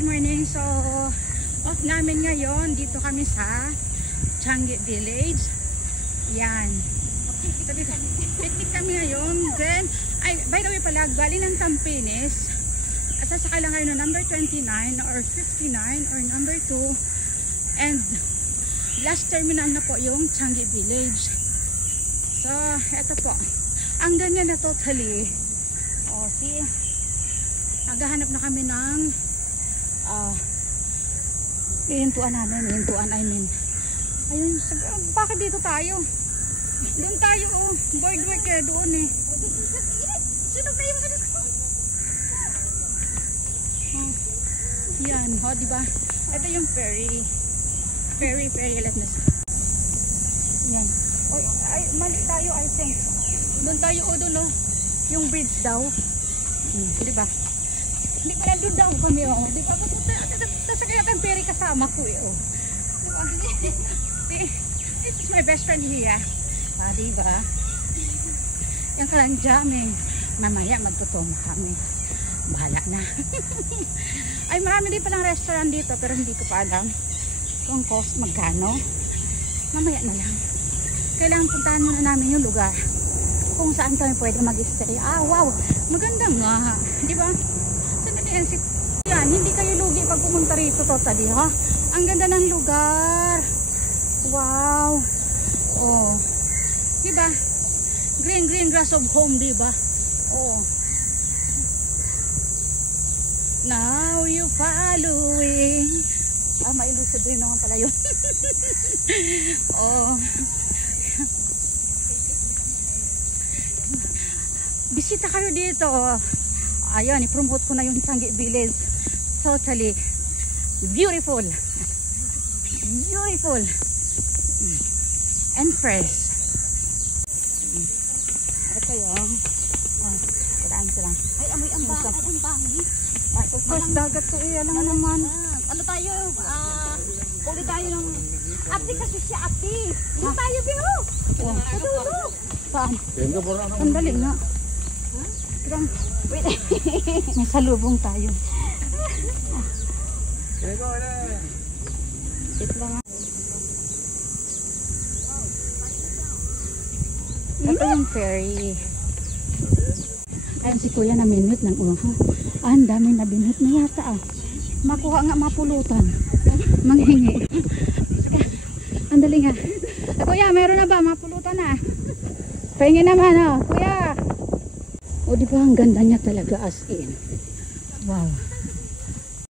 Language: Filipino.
good morning. So, off namin ngayon. Dito kami sa Changi Village. Yan. Picnic kami ngayon. Then, by the way pala, galing ng Tampines. Sasakay lang kayo ng number 29 or 59 or number 2. And, last terminal na po yung Changi Village. So, eto po. Ang ganda na totally. O, see? Naghahanap na kami ng hihintuan namin. Hihintuan, I mean. Ayun, bakit dito tayo? Doon tayo, oh. Boardwalk kaya doon eh. Sino kayo? Oh, yan, oh, diba? Ito yung ferry. Ferry, let me see. Yan. Oy, mali tayo, I think. Doon tayo, oh, doon, oh. Yung bridge daw. Diba? Hindi pala doon daw kami, oh. Diba? Sasakay natin ferry kasama ko, eh, oh. Diba? This is my best friend here. Ah, diba? Yan ka lang jamming. Mamaya magtutungo kami. Bahala na. Ay, marami din palang restaurant dito, pero hindi ko pa alam kung cost magkano. Mamaya na lang. Kailangan puntahan muna namin yung lugar kung saan kami pwede mag-stay. Ah, wow! Maganda nga. Diba? Yan, hindi kayo lugi pag pumunta rito totally, ha? Ang ganda ng lugar. Wow! Oh. Diba? Green grass of home, diba? Oh. Now you following. Ah, mailusad rin naman pala yun. Oh. Bisita kayo dito. Ayan, i-promote ko na yung Changi Village. Totally beautiful. Beautiful. And fresh. Ito yung kadaan sila. Ay, amoy ang bangin. Ay, ang bangin. Of course, dagat to eh. Alam mo naman. Ano tayo? Uli tayo ng ate kasi si ate. Hindi tayo bino. Tutulo. Saan? Sandali nga. Wait. May salubong tayo. Ito lang nga. Ito yung ferry. Ayan si kuya na minute ng uha. Ah, ang dami na binhut na yata ah. Makuha nga mapulutan. Manghingi. Andali nga. Kuya, meron na ba? Mapulutan na. Pahingi naman oh. Kuya. O diba ang ganda niya talaga as in. Wow.